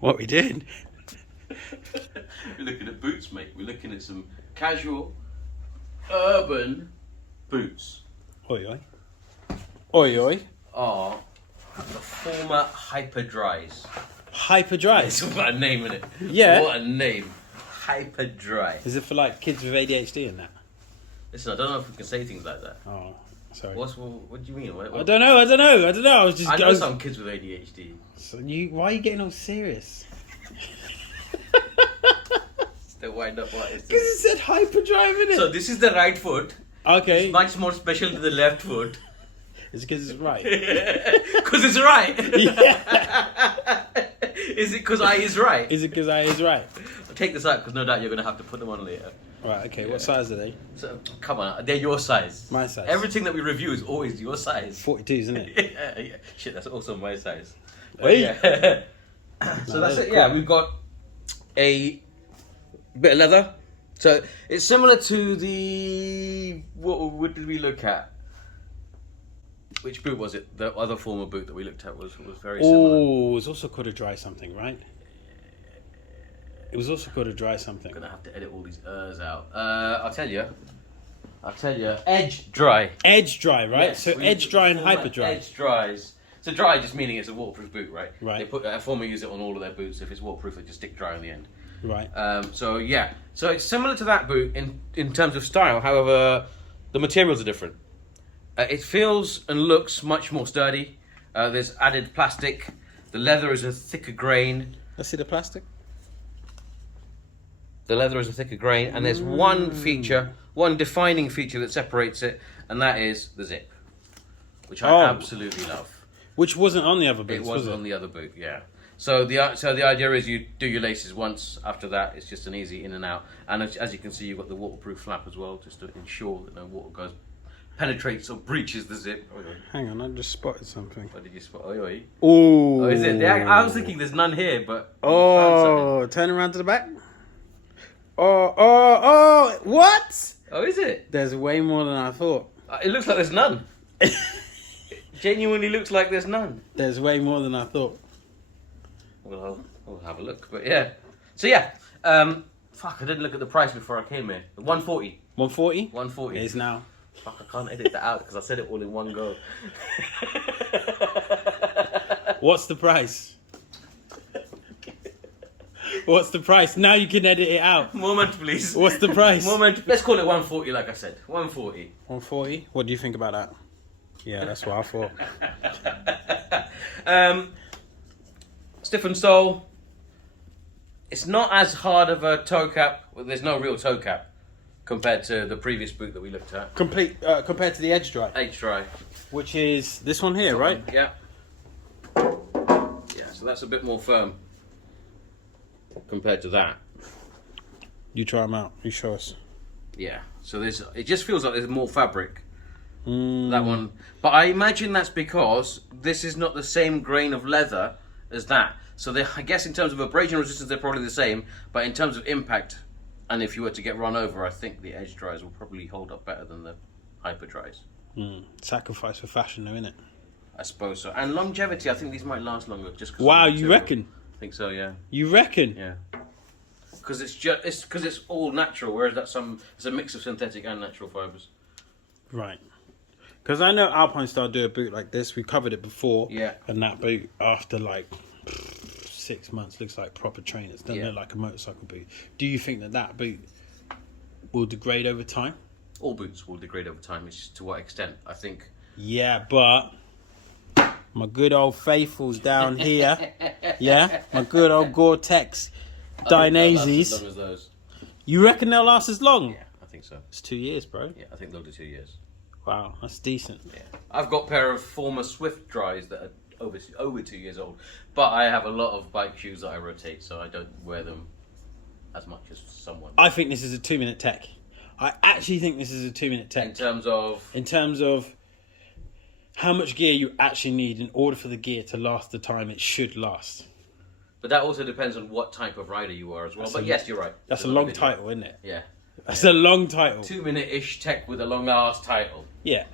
What we did? We're looking at boots, mate. We're looking at some casual, urban boots. Oi oi. Oi oi. Are the Forma Hyper Dries. Hyper Dry. What a name, innit? Yeah. What a name. Hyper Dry. Is it for like kids with ADHD and that? Listen, I don't know if we can say things like that. Oh, sorry. What do you mean? I don't know. I was just. I know some kids with ADHD. So why are you getting all serious? Still wind up what is Because it said hyperdrive in it. So this is the right foot. Okay. It's much more special to the left foot. It's because it's right. Because it's right. Yeah. Is it because I is right? Is it because I is right? I'll take this out because no doubt you're going to have to put them on later. Right, okay. Yeah. What size are they? So come on, they're your size. My size. Everything that we review is always your size. 42s, isn't it? Yeah. Shit, that's also my size. Hey. Yeah. So No, that's it. cool. Yeah, we've got a bit of leather. So it's similar to the what did we look at? Which boot was it? The other former boot that we looked at was very similar. Oh, it's also called a dry something, right? It was also called a dry something. I'm gonna have to edit all these out. I'll tell you. Edge dry. Edge dry, right? Yes, so edge dry and hyper dry. Edge dries. So dry just meaning it's a waterproof boot, right? Right. They put Forma use it on all of their boots. If it's waterproof, they just stick dry on the end. Right. So yeah, so it's similar to that boot in terms of style. However, the materials are different. It feels and looks much more sturdy. There's added plastic. The leather is a thicker grain. Let's see the plastic. The leather is a thicker grain, and there's one feature, one defining feature that separates it, and that is the zip, which I absolutely love. Which wasn't on the other boots, It wasn't on the other boot, yeah. So the idea is you do your laces once. After that, it's just an easy in and out. And as you can see, you've got the waterproof flap as well, just to ensure that no water penetrates or breaches the zip. Oi, oi. Hang on, I just spotted something. What did you spot? Oi, oi. Ooh. Oh, is it? I was thinking there's none here, but... Oh, turn around to the back. Oh, what? Oh, is it? There's way more than I thought. It looks like there's none. Genuinely looks like there's none. There's way more than I thought. Well, I'll have a look, but yeah. So yeah, fuck, I didn't look at the price before I came here. 140. 140? 140. It is now. Fuck, I can't edit that out because I said it all in one go. What's the price? What's the price? Now you can edit it out. Moment, please. What's the price? Moment. Let's call it 140, like I said. 140. 140? What do you think about that? Yeah, that's what I thought. Stiffened sole. It's not as hard of a toe cap. Well, there's no real toe cap compared to the previous boot that we looked at. Compared to the edge dry, Edge dry. which is this one here, right? Yeah. Yeah, so that's a bit more firm compared to that. You try them out. You show us. Yeah. So it just feels like there's more fabric. Mm. That one. But I imagine that's because this is not the same grain of leather as that. So I guess in terms of abrasion resistance, they're probably the same. But in terms of impact, and if you were to get run over, I think the edge dries will probably hold up better than the hyper dries. Sacrifice for fashion, though, innit? I suppose so. And longevity, I think these might last longer. Just 'cause Wow, of the you material. reckon? I think so, yeah. You reckon? Yeah. Because it's all natural, whereas it's a mix of synthetic and natural fibres. Right. Because I know Alpine Star do a boot like this. We covered it before. Yeah. And that boot, after like 6 months, looks like proper trainers. Doesn't look like a motorcycle boot. Do you think that boot will degrade over time? All boots will degrade over time. It's just to what extent, I think. Yeah, but my good old faithfuls down here, yeah, my good old Gore-Tex Dainazes. As long as those. You reckon they'll last as long? Yeah, I think so. It's 2 years, bro. Yeah, I think they'll do 2 years. Wow, that's decent. Yeah, I've got a pair of Forma Swift dries that are over 2 years old, but I have a lot of bike shoes that I rotate, so I don't wear them as much as someone. I think this is a 2-minute tech. I actually think this is a 2-minute tech. In terms of how much gear you actually need in order for the gear to last the time it should last. But that also depends on what type of rider you are as well. But yes, you're right. That's a long title, isn't it? Yeah. That's a long title. 2-minute-ish tech with a long ass title. Yeah.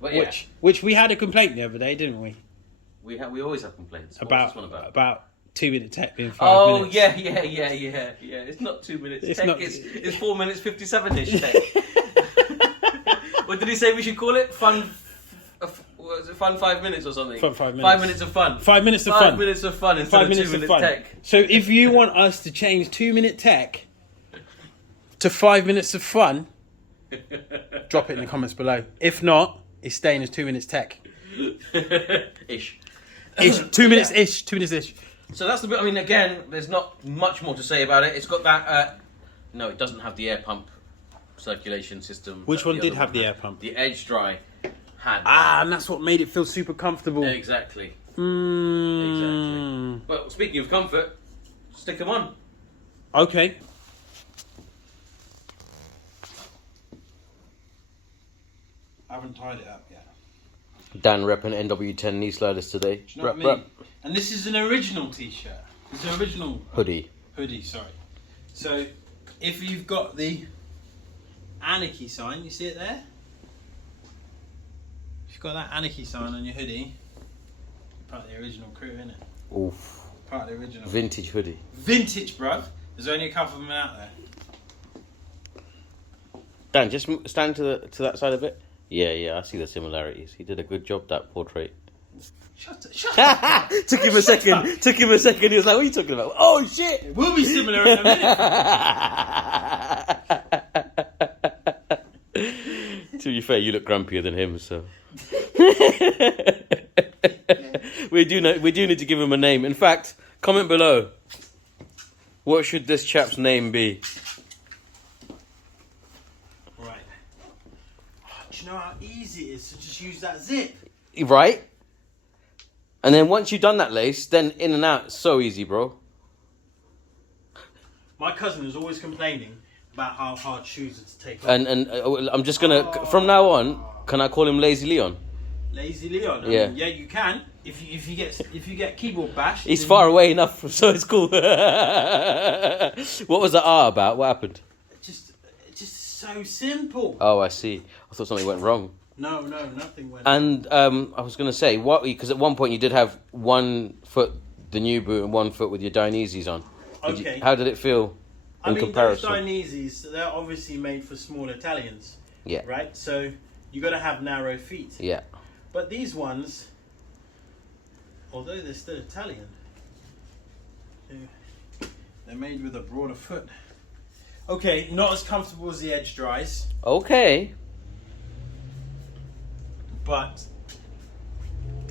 But yeah. Which we had a complaint the other day, didn't we? We always have complaints. What's About this one about? about 2-minute tech being 5 Oh, minutes. yeah. It's not 2 minutes It's tech, not- it's 4 minutes 57-ish tech. What did he say we should call it? Fun 5 minutes or something? Fun 5 minutes. 5 minutes of fun. 5 minutes of 5 fun. minutes of fun instead 5 of minutes 2 of minutes fun. tech. So if you want us to change 2-minute tech to 5 minutes of fun, drop it in the comments below. If not, it's staying as 2 minutes tech. Ish. 2 minutes ish. 2 minutes ish. So that's the bit. I mean, again, there's not much more to say about it. It's got that. No, it doesn't have the air pump circulation system. Which that one the did other have one the had. air pump? The Edge Dry had. And that's what made it feel super comfortable. Exactly. Mm. Exactly. Well, speaking of comfort, stick them on. Okay. I haven't tied it up yet. Dan repping NW10 knee sliders today. Do you know what I mean? And this is an original t-shirt. It's an original Hoodie. Hoodie, sorry. So, if you've got the anarchy sign, you see it there? If you've got that anarchy sign on your hoodie, part of the original crew, isn't it? Oof. Part of the original. Vintage hoodie. Vintage, bruv. There's only a couple of them out there. Dan, just stand to that side a bit. Yeah, I see the similarities. He did a good job, that portrait. Shut up. Took him a second. Took him a second. He was like, "What are you talking about?" Oh shit! It will be similar in a minute. To be fair, you look grumpier than him, so we do need to give him a name. In fact, comment below. What should this chap's name be? Right. Do you know how easy it is to just use that zip? Right. And then once you've done that lace, then in and out, so easy, bro. My cousin is always complaining about how hard shoes are to take off. And I'm just gonna from now on, can I call him Lazy Leon? Lazy Leon. I Yeah. mean, yeah, you can. If you get keyboard bashed. He's then far away enough, so it's cool. What was the R about? What happened? It's just so simple. Oh, I see. I thought something went wrong. No, nothing went. And I was going to say, because at one point you did have 1 foot the new boot and 1 foot with your Dainese on. Okay. How did it feel in comparison? Those Dainese, they're obviously made for small Italians. Yeah. Right? So you got to have narrow feet. Yeah. But these ones, although they're still Italian, they're made with a broader foot. Okay, not as comfortable as the Edge Dries, Okay. but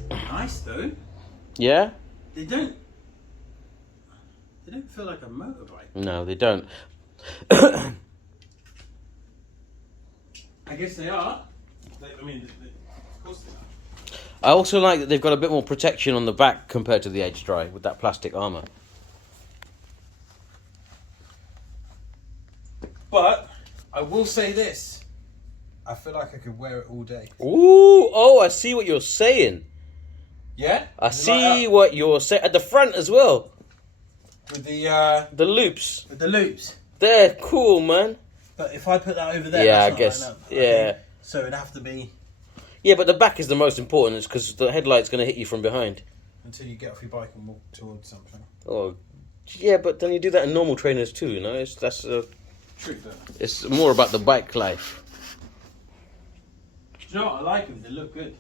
nice though. Yeah? They don't feel like a motorbike. No, they don't. I guess they are. Of course they are. I also like that they've got a bit more protection on the back compared to the Edge Dry with that plastic armour. But I will say this. I feel like I could wear it all day. Ooh, oh, I see what you're saying. Yeah? I see what you're saying. At the front as well. With the loops. loops. They're cool, man. But if I put that over there, Yeah, that's I not guess. right enough. Yeah. Okay. So it'd have to be Yeah, but the back is the most important. It's because the headlight's going to hit you from behind. until you get off your bike and walk towards something. Oh, yeah, but then you do that in normal trainers too, you know? True, but It's more about the bike life. do you know what? I like them. They look good.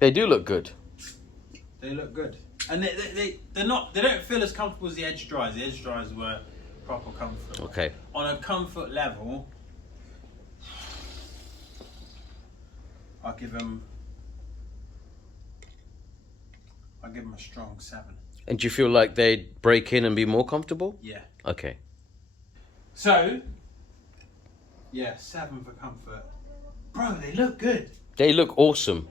They do look good. They look good. And they don't feel as comfortable as the Edge Dries. The Edge Dries were proper comfort. Okay. On a comfort level, I'll give them a strong 7. And do you feel like they'd break in and be more comfortable? Yeah. Okay. So, yeah, 7 for comfort. Bro, they look good. They look awesome.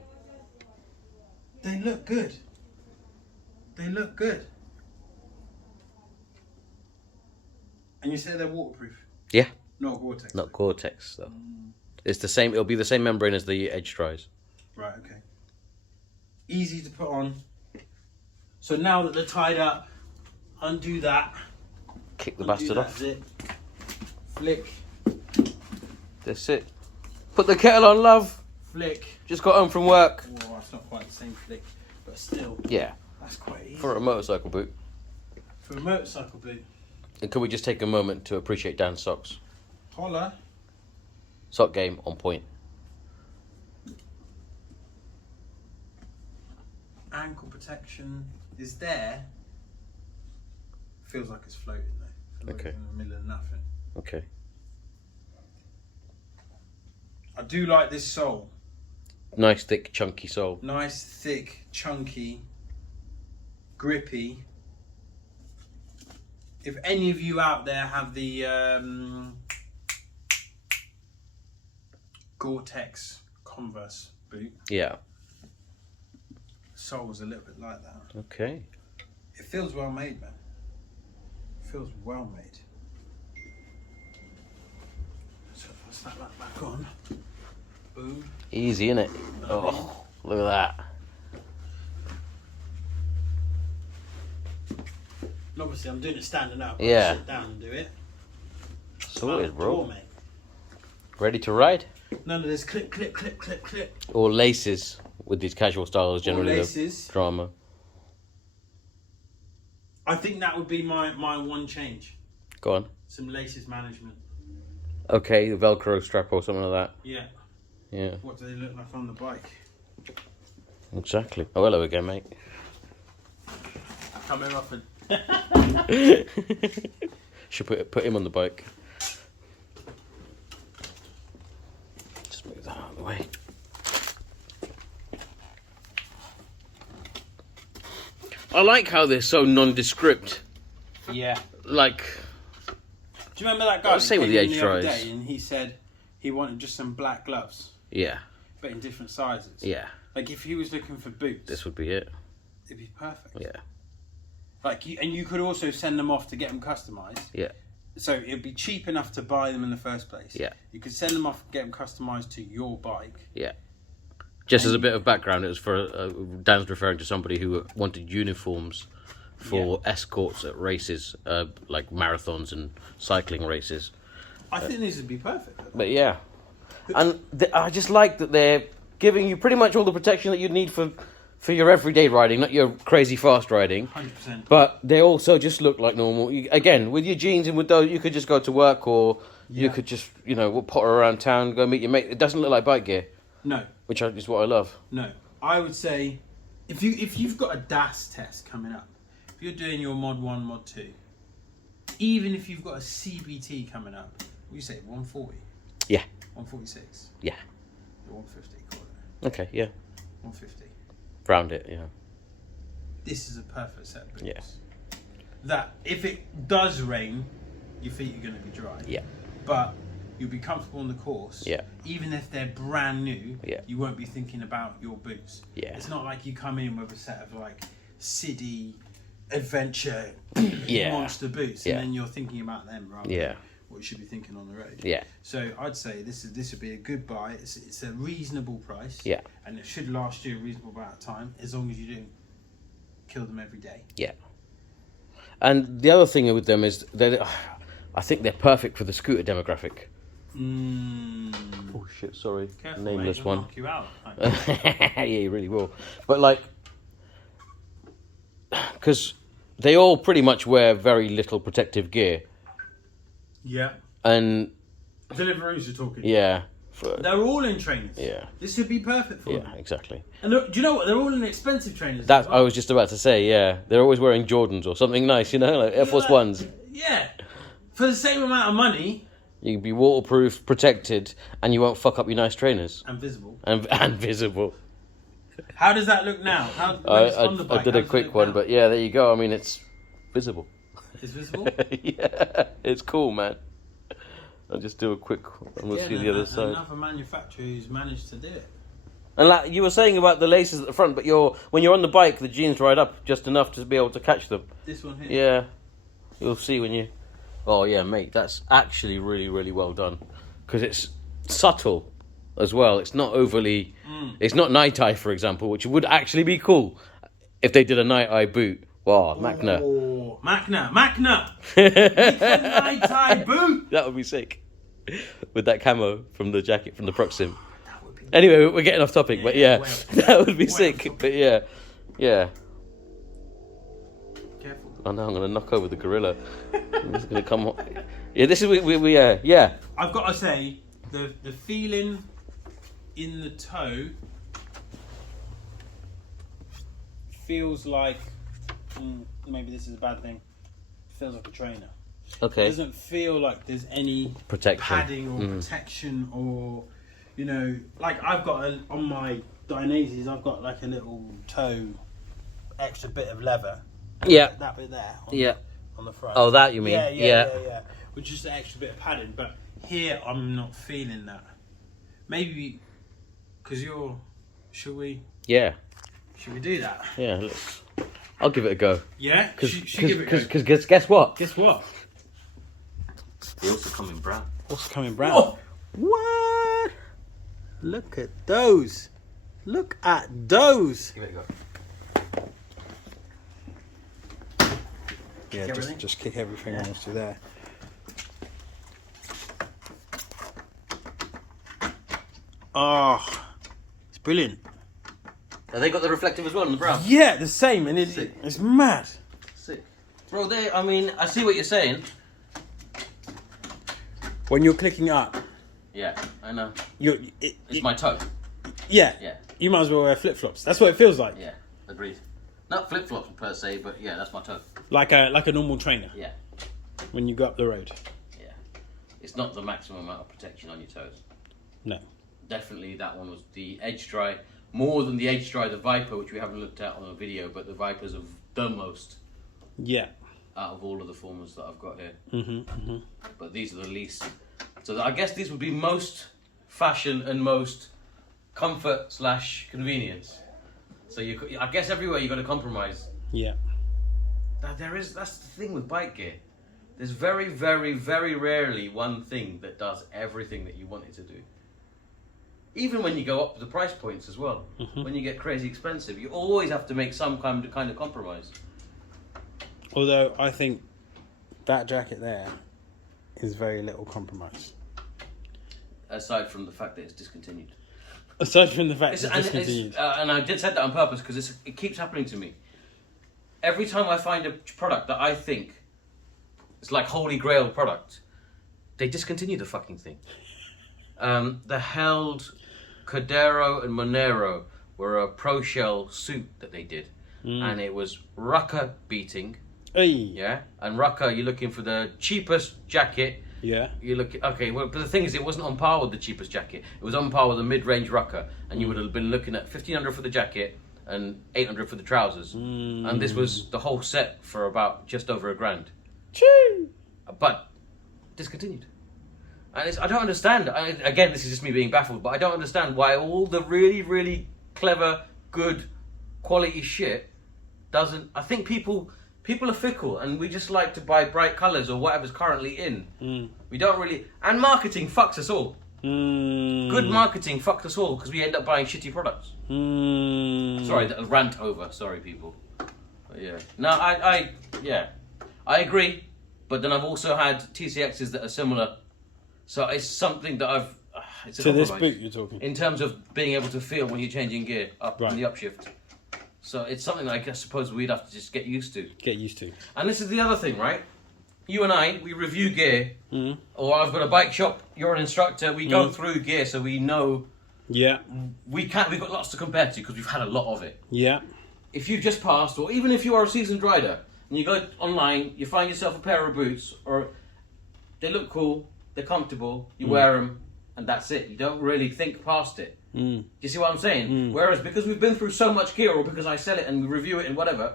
They look good. They look good. And you say they're waterproof? Yeah. Not Gore-Tex. Not Gore-Tex, though. It's the same. It'll be the same membrane as the Edge Dries. Right, okay. Easy to put on. So now that they're tied up, undo that. Kick the Undo bastard that off. zip. Flick. That's it. Put the kettle on, love. Flick. Just got home from work. Oh, that's not quite the same flick, but still, Yeah. that's quite easy. For a motorcycle boot. For a motorcycle boot. And could we just take a moment to appreciate Dan's socks? Holla. Sock game on point. Ankle protection is there. Feels like it's floating though. Feels Okay. like it's in the middle of nothing. Okay. I do like this sole. Nice, thick, chunky sole. Nice, thick, chunky, grippy. If any of you out there have the Gore-Tex Converse boot, Yeah. sole's a little bit like that. Okay. It feels well made, man. It feels well made. So if I snap that back on, boom. Easy, innit? Oh, look at that. And obviously I'm doing it standing up. Yeah. I'll sit down and do it. Sorted, Out the bro. door, mate. Ready to ride? None of this clip, clip, clip, clip, clip. Or laces with these casual styles, generally Or laces. the drama. I think that would be my one change. Go on. Some laces management. Okay, the Velcro strap or something like that. Yeah. Yeah, What do they look like on the bike? exactly. Oh, hello again, mate. Come here often. Should put him on the bike. Just move that out of the way. I like how they're so nondescript. Yeah. Like, Do you remember that guy? Let's say who with came the in age other tries. day and he said he wanted just some black gloves, yeah, but in different sizes. yeah, Like if he was looking for boots, this would be it. it'd be perfect. Yeah, Like you could also send them off to get them customized. yeah, So it'd be cheap enough to buy them in the first place. Yeah. You could send them off and get them customized to your bike. yeah. Just as a bit of background, it was for Dan's referring to somebody who wanted uniforms for escorts at races, like marathons and cycling races. I think these would be perfect. But yeah, and I just like that they're giving you pretty much all the protection that you need for your everyday riding, not your crazy fast riding. 100%. But they also just look like normal. Again, with your jeans and with those, you could just go to work, or you could just potter around town, go meet your mate. It doesn't look like bike gear, No, which is what I love. no. I would say if you've got a DAS test coming up, if you're doing your Mod 1, Mod 2, even if you've got a CBT coming up, what do you say, 140? Yeah. 146? Yeah. 150, call it. Okay. Yeah. 150. Round it. Yeah. This is a perfect set of boots. Yeah. That if it does rain, your feet are going to be dry. Yeah. But you'll be comfortable on the course. Yeah. Even if they're brand new, Yeah. you won't be thinking about your boots. Yeah. It's not like you come in with a set of like city adventure Yeah. monster boots, Yeah. and then you're thinking about them rather Yeah. than what you should be thinking on the road. Yeah. So I'd say this would be a good buy. It's a reasonable price. Yeah. And it should last you a reasonable amount of time, as long as you don't kill them every day. Yeah. And the other thing with them is that I think they're perfect for the scooter demographic. Oh shit! Sorry, Careful, nameless mate, one. Knock you out. Yeah, you really will. But like, because they all pretty much wear very little protective gear, Yeah. and Deliveries you're talking. yeah, They're all in trainers. yeah, This would be perfect for yeah, them. exactly. And do you know what? They're all in expensive trainers. That as well. I was just about to say. Yeah, they're always wearing Jordans or something nice, like Air Force Ones. Yeah. For the same amount of money. You can be waterproof, protected, and you won't fuck up your nice trainers. And visible. And visible. How does that look now? I did a quick one, but yeah, there you go. I mean, it's visible. It's visible? Yeah, it's cool, man. I'll just do a quick, and we'll see the other side. Another manufacturer who's managed to do it. And like you were saying about the laces at the front, but when you're on the bike, the jeans ride up just enough to be able to catch them. This one here? Yeah, you'll see when you... Oh yeah, mate, that's actually really, really well done. Because it's subtle as well. It's not overly... It's not night eye, for example, which would actually be cool if they did a night eye boot. Wow, Macna. Oh, Macna! It's a night-eye boot! That would be sick. With that camo from the jacket from the Proxim. That would be... Anyway, we're getting off topic, but yeah, well, that would be well. sick. But yeah. Careful. I know I'm gonna knock over the gorilla. It's gonna come. Yeah, this is we yeah. I've got to say, the feeling in the toe feels like maybe this is a bad thing. Feels like a trainer. Okay. It doesn't feel like there's any Protection. padding or protection or, you know, like I've got on my Dionysius, I've got like a little toe extra bit of leather. Yeah. That bit there. On the front. Oh, that you mean? Yeah. With just an extra bit of padding, but here I'm not feeling that. Maybe because should we? Yeah. Should we do that? Yeah. I'll give it a go. Yeah. Because guess what? Guess what? They also come in brown. Also coming brown. Whoa. What? Look at those. Look at those. Give it a go. Yeah, just kick everything almost to there. Oh, it's brilliant. Have they got the reflective as well in the brown? Yeah, the same, and it's mad. Sick. Bro, I mean, I see what you're saying. When you're clicking up, Yeah, I know. It's my toe. Yeah. Yeah. You might as well wear flip flops. That's what it feels like. Yeah, agreed. Not flip flops per se, but yeah, that's my toe. Like a normal trainer. Yeah. When you go up the road. Yeah. It's not the maximum amount of protection on your toes. No. Definitely that one was the Edge Dry. More than the Edge Dry, the Viper, which we haven't looked at on a video, but the Vipers have the most. Yeah. Out of all of the Formas that I've got here. Mm-hmm. But these are the least. So I guess these would be most fashion and most comfort / convenience. So I guess everywhere you got to compromise. Yeah. That's the thing with bike gear. There's very, very, very rarely one thing that does everything that you want it to do. Even when you go up the price points as well, when you get crazy expensive, you always have to make some kind of compromise. Although I think that jacket there is very little compromise. Aside from the fact that it's discontinued. Aside from the fact it's discontinued. And I did say that on purpose because it keeps happening to me. Every time I find a product that I think is like holy grail product, they discontinue the fucking thing. The held Cordero and Monero were a Pro Shell suit that they did. And it was rucker beating. Hey. Yeah. And rucker, you're looking for the cheapest jacket. Yeah. Okay, well, but the thing is, it wasn't on par with the cheapest jacket. It was on par with a mid-range rucker. And you would have been looking at $1,500 for the jacket and $800 for the trousers. And this was the whole set for about just over $1,000. Choo! But discontinued. And I don't understand. Again, this is just me being baffled, but I don't understand why all the really, really clever, good, quality shit doesn't... I think people are fickle, and we just like to buy bright colours or whatever's currently in. We don't really... And marketing fucks us all. Good marketing fucked us all, because we end up buying shitty products. Sorry, that rant over. Sorry, people. But yeah. No, I agree, but then I've also had TCXs that are similar. So it's something that it's a to this compromise boot you're talking? in terms of being able to feel when you're changing gear up Right. in the upshift. So it's something that I suppose we'd have to just get used to. Get used to. And this is the other thing, right? You and I, we review gear, or I've got a bike shop, you're an instructor, we go through gear so we know Yeah. we've got lots to compare to because we've had a lot of it. Yeah. If you've just passed, or even if you are a seasoned rider, and you go online, you find yourself a pair of boots, or they look cool, they're comfortable, you wear them, and that's it. You don't really think past it. Do you see what I'm saying? Whereas because we've been through so much gear, or because I sell it and we review it and whatever,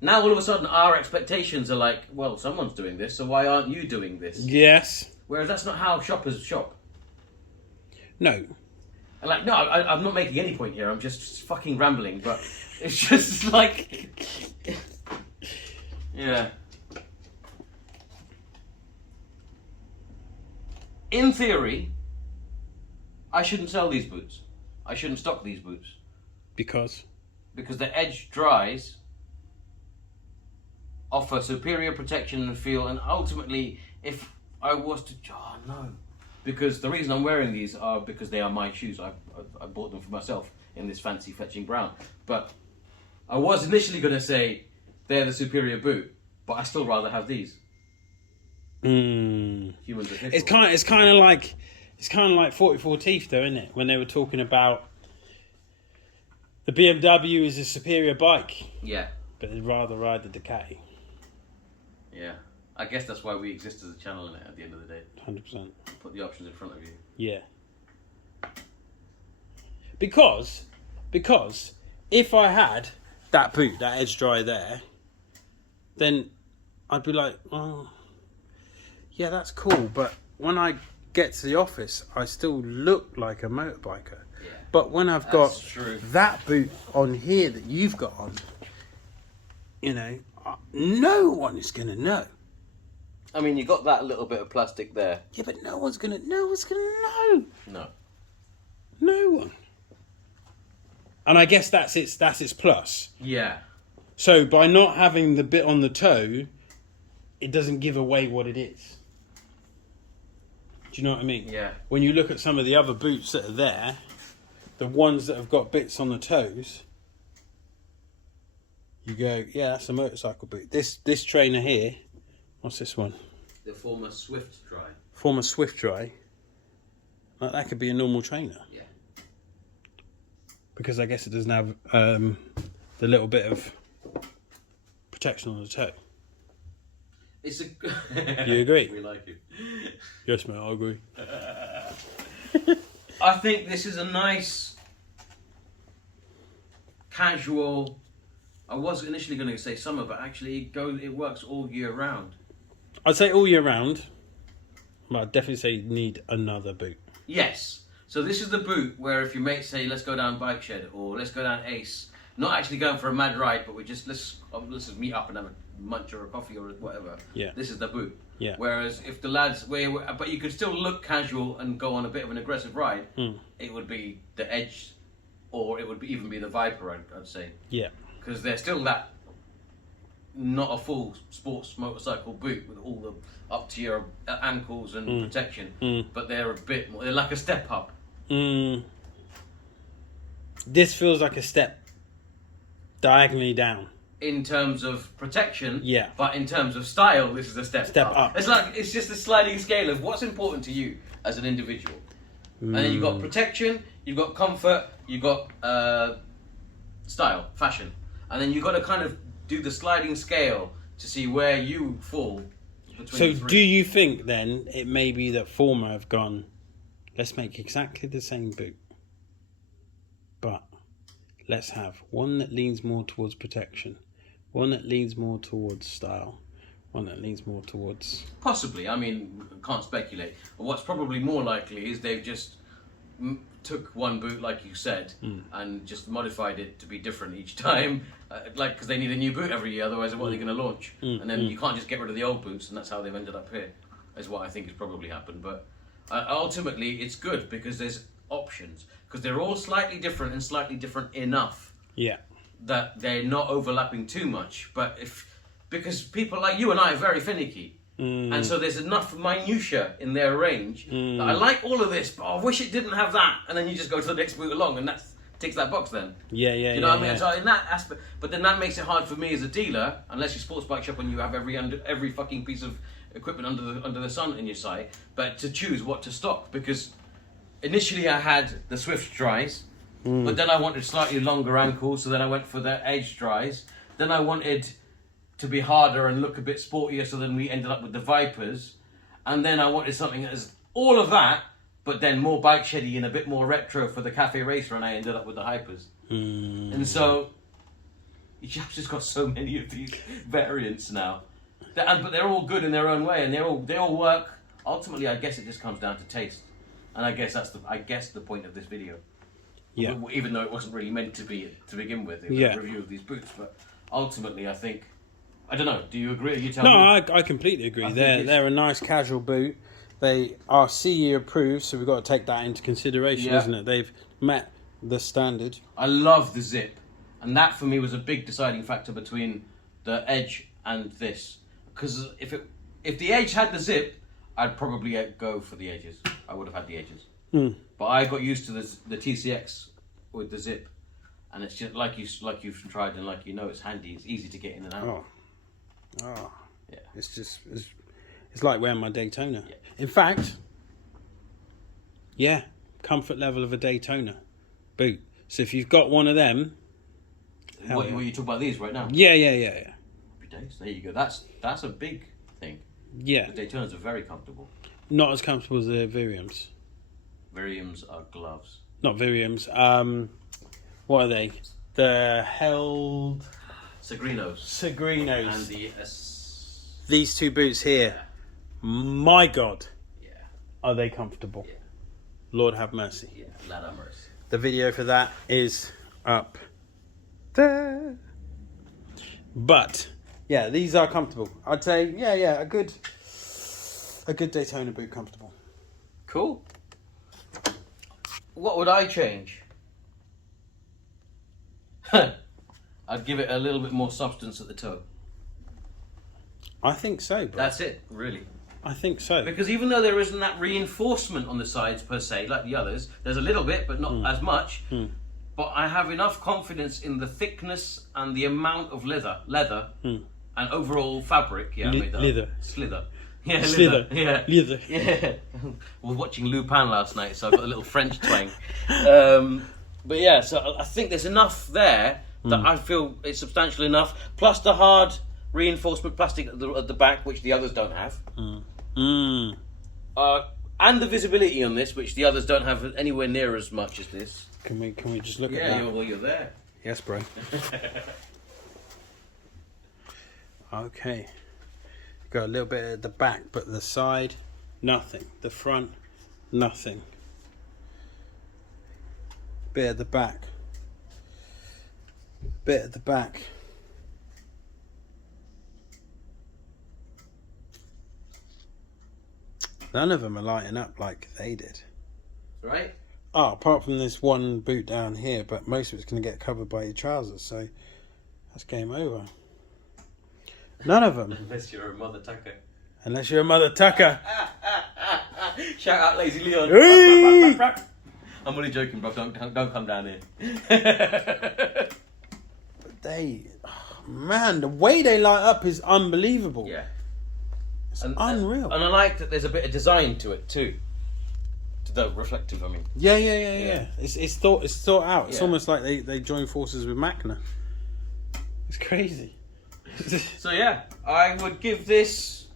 now all of a sudden our expectations are like, well, someone's doing this, so why aren't you doing this? Yes. Whereas that's not how shoppers shop. No. And like, no, I'm not making any point here. I'm just fucking rambling, but it's just like, yeah. In theory, I shouldn't sell these boots. I shouldn't stock these boots. Because The Edge Dries offer superior protection and feel, and ultimately, if I was to... Oh, no. Because the reason I'm wearing these are because they are my shoes. I bought them for myself in this fancy fetching brown. But I was initially going to say they're the superior boot. But I still rather have these. Mm. Humans are It's kind of like 44 Teeth, though, isn't it? When they were talking about the BMW is a superior bike, Yeah. but they'd rather ride the Ducati. Yeah. I guess that's why we exist as a channel in it at the end of the day. 100%. Put the options in front of you. Yeah. Because if I had that boot, that edge dry there, then I'd be like, oh, yeah, that's cool. But when I get to the office, I still look like a motorbiker. Yeah. But when I've got true. that boot on here that you've got on, you know, no one is going to know. I mean, you got that little bit of plastic there. Yeah, but no one's gonna know. No. No one. And I guess that's its plus. Yeah. So by not having the bit on the toe, it doesn't give away what it is. Do you know what I mean? Yeah. When you look at some of the other boots that are there, the ones that have got bits on the toes, you go, yeah, that's a motorcycle boot. This trainer here, what's this one? The Forma Swift Dry. Forma Swift Dry. Like, that could be a normal trainer. Yeah. Because I guess it doesn't have the little bit of protection on the toe. It's a. You agree? We like it. Yes, mate, I agree. I think this is a nice, casual. I was initially going to say summer, but actually it works all year round. I'd say all year round. But I'd definitely say you need another boot. Yes. So this is the boot where if your mates say, let's go down Bike Shed or let's go down Ace, not actually going for a mad ride, but let's just meet up and have a munch or a coffee or whatever. Yeah. This is the boot. Yeah. Whereas if the lads, but you could still look casual and go on a bit of an aggressive ride, it would be the Edge, or it would even be the Viper, I'd say. Yeah. Because they're still not a full sports motorcycle boot with all the up to your ankles and protection, but they're a bit more, they're like a step up. This feels like a step diagonally down. In terms of protection, yeah. But in terms of style, this is a step up. It's just a sliding scale of what's important to you as an individual. And then you've got protection, you've got comfort, you've got style, fashion. And then you've got to kind of do the sliding scale to see where you fall between the three. Do you think then it may be that Forma have gone, let's make exactly the same boot, but let's have one that leans more towards protection, one that leans more towards style, one that leans more towards... Possibly. I mean, can't speculate. But what's probably more likely is they've just took one boot, like you said, and just modified it to be different each time, because they need a new boot every year, otherwise what are they going to launch? And then you can't just get rid of the old boots, and that's how they've ended up here, is what I think has probably happened. But ultimately, it's good because there's options, because they're all slightly different and slightly different enough that they're not overlapping too much. But because people like you and I are very finicky, and so there's enough minutiae in their range that I like all of this, but I wish it didn't have that. And then you just go to the next boot along, and that ticks that box then. You know what I mean? So in that aspect, but then that makes it hard for me as a dealer, unless you're sports bike shop and you have every fucking piece of equipment under the sun in your site, but to choose what to stock. Because initially I had the Swift Dries, but then I wanted slightly longer ankles, so then I went for the Edge Dries. Then I wanted to be harder and look a bit sportier, so then we ended up with the Vipers. And then I wanted something that is all of that, but then more bike sheddy and a bit more retro for the Cafe Racer, and I ended up with the Hypers. And so you've just got so many of these variants now. But they're all good in their own way, and they all work. Ultimately, I guess it just comes down to taste. And I guess that's the point of this video. Yeah. Even though it wasn't really meant to be to begin with, it was a review of these boots. But ultimately, I think, I don't know. Do you agree? You tell me. No, I completely agree. They're a nice casual boot. They are CE approved, so we've got to take that into consideration, isn't it? They've met the standard. I love the zip, and that for me was a big deciding factor between the Edge and this. Because if the Edge had the zip, I'd probably go for the Edges. I would have had the Edges. But I got used to the TCX with the zip, and it's just like you've tried and like you know, it's handy. It's easy to get in and out. Oh, Oh, Yeah. It's like wearing my Daytona. Yeah. In fact, yeah, comfort level of a Daytona boot. So if you've got one of them, What you talk about these right now? yeah. Happy days. There you go. That's a big thing. Yeah, The Daytonas are very comfortable. not as comfortable as the Viriums. Viriums are gloves. Not Viriums. What are they? The held Sagrinos. Sagrinos. And These two boots here. My God, yeah. are they comfortable? Yeah. Lord have mercy. Yeah. Lot of mercy. The video for that is up there. But yeah, these are comfortable. I'd say yeah, a good Daytona boot, comfortable. Cool. What would I change? I'd give it a little bit more substance at the toe. I think so, bro. That's it, really. I think so. Because even though there isn't that reinforcement on the sides per se, like the others, there's a little bit, but not as much. But I have enough confidence in the thickness and the amount of leather, and overall fabric. Yeah, I made that up. Leather. Slither. Yeah, Slither. Yeah. Leather. Yeah. We were watching Lupin last night, so I've got a little French twang. But yeah, so I think there's enough there that I feel it's substantial enough. Plus the hard reinforcement plastic at the back, which the others don't have. And the visibility on this, which the others don't have anywhere near as much as this. Can we just look at Yeah, that? you're there. Yes, bro. Okay. Got a little bit at the back, but the side, nothing. The front, nothing. Bit at the back. Bit at the back. None of them are lighting up like they did. Right? Oh, apart from this one boot down here, but most of it's going to get covered by your trousers, so that's game over. None of them. Unless you're a Mother Tucker. Unless you're a Mother Tucker. Shout out Lazy Leon. Hey! I'm only joking, bro. Don't come down here. Man, the way they light up is unbelievable. Yeah. It's unreal. And I like that there's a bit of design to it too. To the reflective, I mean. Yeah. It's thought out. It's Yeah. almost like they joined forces with Macna. It's crazy. So yeah, I would give this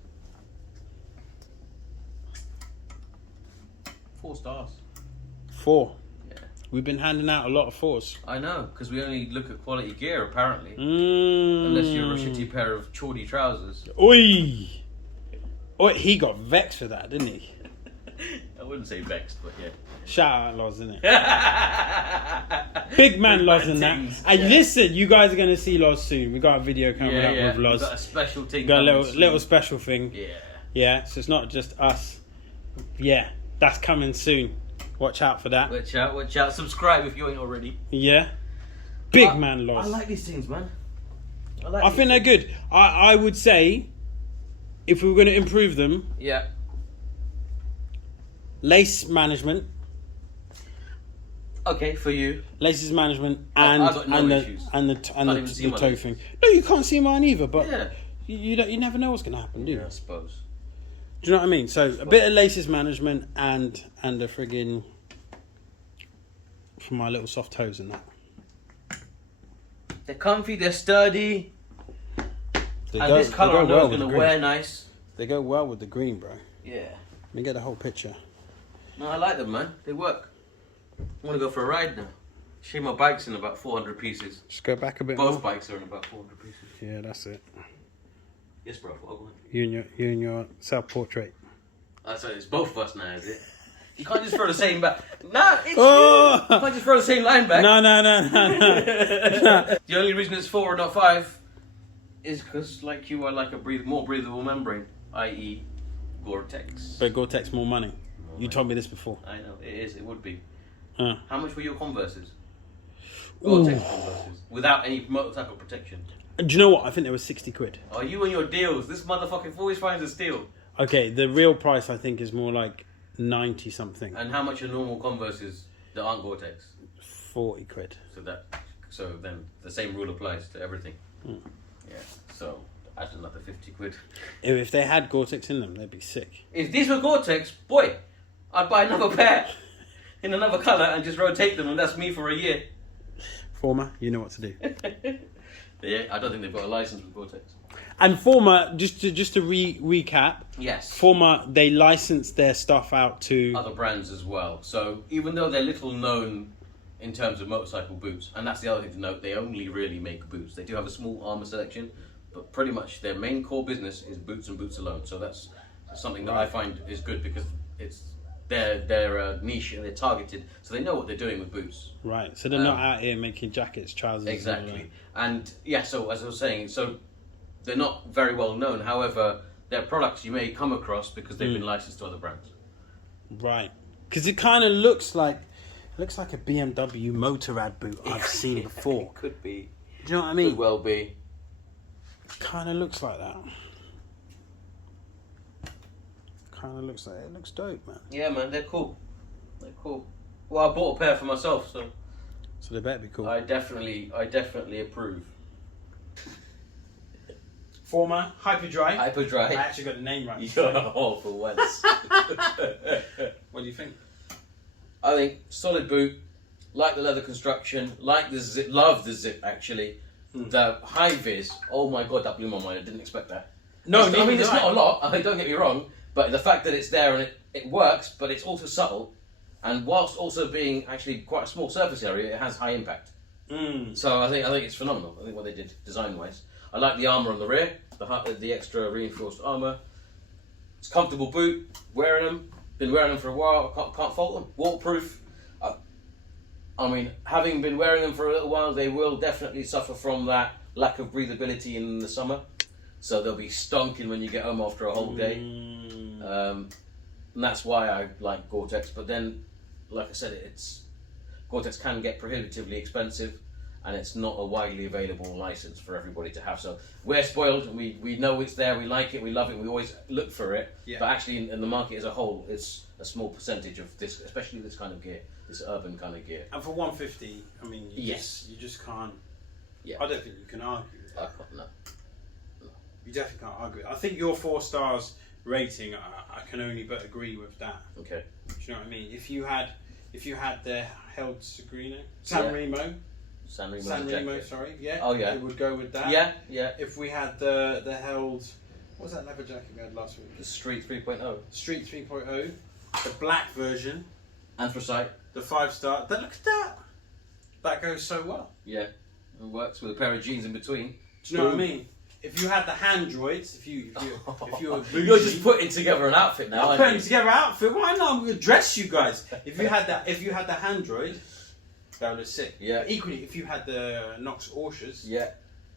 4 stars. 4. Yeah. We've been handing out a lot of 4s. I know, because we only look at quality gear apparently. Mm. Unless you're a shitty pair of chordy trousers. Oi! Oh, he got vexed for that, didn't he? I wouldn't say vexed, but yeah. Shout out Loz, isn't it? Big man Loz in that. things, And yeah. listen, you guys are going to see Loz soon. We got a video coming up with Loz. We've got a special thing. Got a coming soon. little special thing. Yeah. Yeah, so it's not just us. Yeah, that's coming soon. Watch out for that. Watch out. Subscribe if you ain't already. Yeah. Big man Loz. I like these things, man. I think they're good. I would say, if we were going to improve them, Yeah. lace management. Okay, for you. Laces management I've and got no and issues. the toe thing. No, you can't see mine either. But Yeah. you never know what's going to happen, do you? Yeah, I suppose. Do you know what I mean? So a bit of laces management and a friggin' for my little soft toes and that. They're comfy, they're sturdy, They and this colour I know is with going to the green. wear nice. They go well with the green, bro. Yeah. Let me get the whole picture. No, I like them, man. They work. I want to go for a ride now. Shame my bike's in about 400 pieces. Just go back a bit Both more. bikes are in about 400 pieces. Yeah, that's it. Yes, bro. I'll go on. You and your self-portrait. That's right. It's both of us now, is it? You can't just throw the same back. Nah, it's Oh! you. You can't just throw the same line back. No. The only reason it's 4 and not 5 is because, like you, are like a more breathable membrane, i.e., Gore-Tex. But Gore-Tex more money. You told me this before. I know it is. It would be. Uh. How much were your Converses? Ooh. Gore-Tex Converses without any motorcycle protection. Do you know what? I think they were 60 quid. Oh, you and your deals. This motherfucker always finds a steal. Okay, the real price I think is more like 90 something. And how much are normal Converses that aren't Gore-Tex? 40 quid. So then the same rule applies to everything. Mm. Yeah. So That's another 50 quid. If they had Gore-Tex in them, they'd be sick. If these were Gore-Tex, boy, I'd buy another pair in another colour and just rotate them, and that's me for a year. Forma, you know what to do. Yeah, I don't think they've got a license with Gore-Tex. And Forma, just to recap. Yes. Forma, they license their stuff out to Other brands as well. So even though they're little known in terms of motorcycle boots, and that's the other thing to note, they only really make boots. They do have a small armour selection, but pretty much their main core business is boots and boots alone. So that's something that I find is good because it's their niche and they're targeted, so they know what they're doing with boots. Right. So they're not out here making jackets, trousers. Exactly. And yeah, so as I was saying, so they're not very well known. However, they're products you may come across because they've been licensed to other brands. Right. Because it kind of looks like a BMW Motorrad boot I've seen before. It could be. Do you know what I mean? Could well be. Kind of looks like that. Kind of looks like it. Looks dope, man. Yeah, man, they're cool. They're cool. Well, I bought a pair for myself, so they better be cool. I definitely approve. Forma Hyper Dry. Hyper Dry. I actually got the name right. You're awful once. What do you think? I think solid boot. Like the leather construction. Like the zip. Love the zip actually. The high vis. Oh my god, that blew my mind. I didn't expect that. No, I mean it's not a lot. Don't get me wrong. But the fact that it's there and it works, but it's also subtle, and whilst also being actually quite a small surface area, it has high impact. So I think it's phenomenal. I think what they did design-wise. I like the armour on the rear, the extra reinforced armour. It's a comfortable boot. Wearing them, been wearing them for a while. Can't fault them. Waterproof. I mean, having been wearing them for a little while, they will definitely suffer from that lack of breathability in the summer. So they'll be stonking when you get home after a whole day. And that's why I like Gore-Tex. But then, like I said, Gore-Tex can get prohibitively expensive, and it's not a widely available license for everybody to have. So we're spoiled, and we know it's there, we like it, we love it, we always look for it. Yeah. But actually, in the market as a whole, it's a small percentage of this, especially this kind of gear, this urban kind of gear. And for 150, I mean, you just can't. Yeah. I don't think you can argue with that. No. You definitely can't argue. I think your 4 stars rating, I can only but agree with that. Okay. Do you know what I mean? If you had the held San Remo, sorry, yeah. Oh yeah. It would go with that. Yeah, yeah. If we had the held, what was that leather jacket we had last week? The Street 3.0. Street 3.0, the black version. Anthracite. The 5-star. Look at that. That goes so well. Yeah. It works with a pair of jeans in between. Do you know what I mean? If you had the hand droids, if you were bougie, you're just putting together an outfit now. I'm putting together an outfit. Why not? I'm gonna dress you guys. If you had the hand droid, that would look sick. Yeah. But equally, if you had the Nox Orshas, yeah.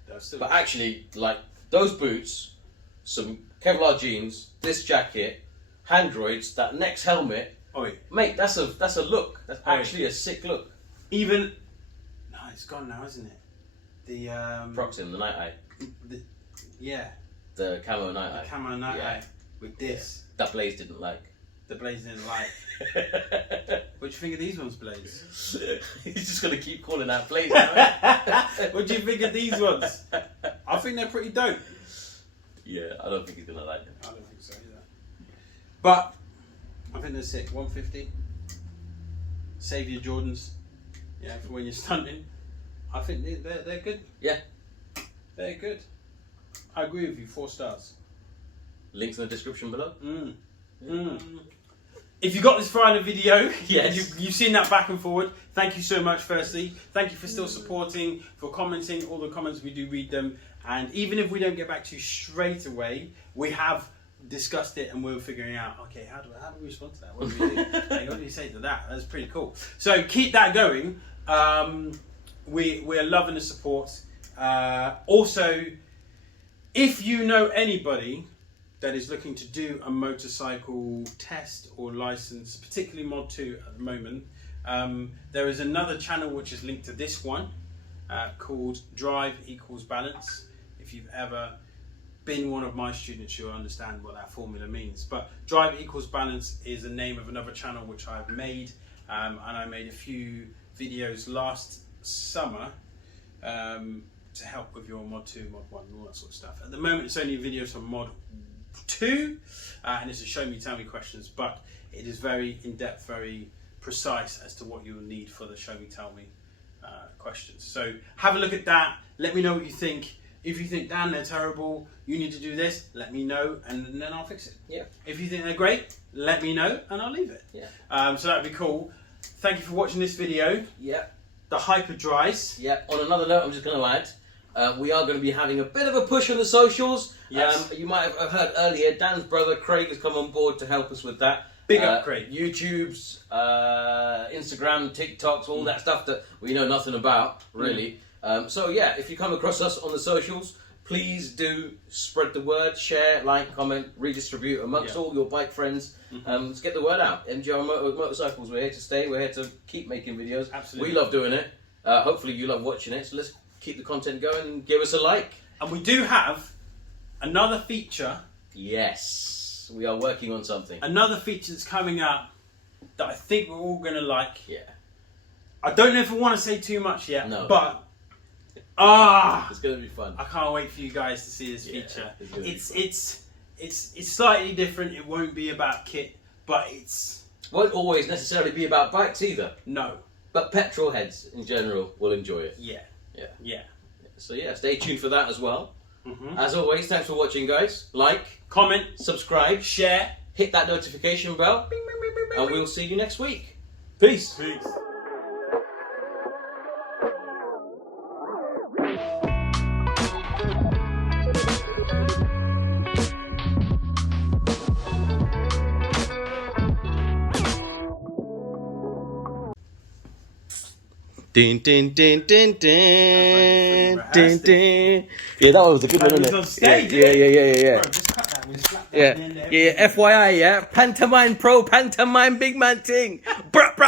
That would still. But actually, like those boots, some Kevlar jeans, this jacket, hand droids, that next helmet. Oh yeah. Mate, that's a look. That's actually a sick look. Even. No, it's gone now, isn't it? The Proxim, the Night Eye. Yeah. The camo Night Eye. The camo Night Eye with this. That Blaze didn't like. The Blaze didn't like. What do you think of these ones, Blaze? He's just gonna keep calling out Blaze. What do you think of these ones? I think they're pretty dope. Yeah, I don't think he's gonna like them. I don't think so either. But I think they're sick. 150. Save your Jordans. Yeah, for when you're stunting. I think they're good. Yeah. They're good. I agree with you. 4 stars. Links in the description below. If you got this far in the video, yes. you've seen that back and forward, thank you so much firstly. Thank you for still supporting, for commenting. All the comments, we do read them. And even if we don't get back to you straight away, we have discussed it and we're figuring out, okay, how do we respond to that? What do we do? Like, what do you say to that? That's pretty cool. So keep that going. We're loving the support. Also, if you know anybody that is looking to do a motorcycle test or license, particularly Mod 2 at the moment, there is another channel which is linked to this one called Drive Equals Balance. If you've ever been one of my students, you'll understand what that formula means. But Drive Equals Balance is the name of another channel which I've made, and I made a few videos last summer to help with your mod 2, mod 1 and all that sort of stuff. At the moment it's only videos on mod 2 and it's a show me tell me questions, but it is very in-depth, very precise as to what you will need for the show me tell me questions. So have a look at that, let me know what you think. If you think, Dan, they're terrible, you need to do this, let me know, and then I'll fix it. Yeah. If you think they're great, let me know, and I'll leave it. Yeah. So that'd be cool. Thank you for watching this video. Yeah. The Hyper Dries. Yeah. On another note, I'm just going to add, we are going to be having a bit of a push on the socials. Yes. You might have heard earlier, Dan's brother Craig has come on board to help us with that. Big up, Craig. YouTube's, Instagram, TikToks, all that stuff that we know nothing about, really. So yeah, if you come across us on the socials, please do spread the word, share, like, comment, redistribute amongst all your bike friends. Let's get the word out. MGR Motorcycles, we're here to stay. We're here to keep making videos. Absolutely. We love doing it. Hopefully you love watching it. So let's keep the content going and give us a like. And we do have another feature. Yes, we are working on something. Another feature that's coming up that I think we're all going to like. Yeah. I don't know if I want to say too much yet, No. but it's going to be fun. I can't wait for you guys to see this Yeah, feature. it's It's slightly different. It won't be about kit, but it's Won't always necessarily be about bikes either. no. But petrol heads in general will enjoy it. Yeah. Yeah. Yeah. So yeah, stay tuned for that as well. Mm-hmm. As always, thanks for watching, guys. Like, Comment, subscribe, share, hit that notification bell, bing, bing, bing, bing, bing, and bing. we'll see you next week. Peace. Peace. Din din din din din Like din din. Yeah, that was a good one, That wasn't was on it? stage, Yeah, yeah, yeah, yeah, Bro, just cut that. We'll slap that yeah. in there. Yeah, yeah. FYI, yeah. Pantomime pro, pantomime big man ting. Bruh, bruh.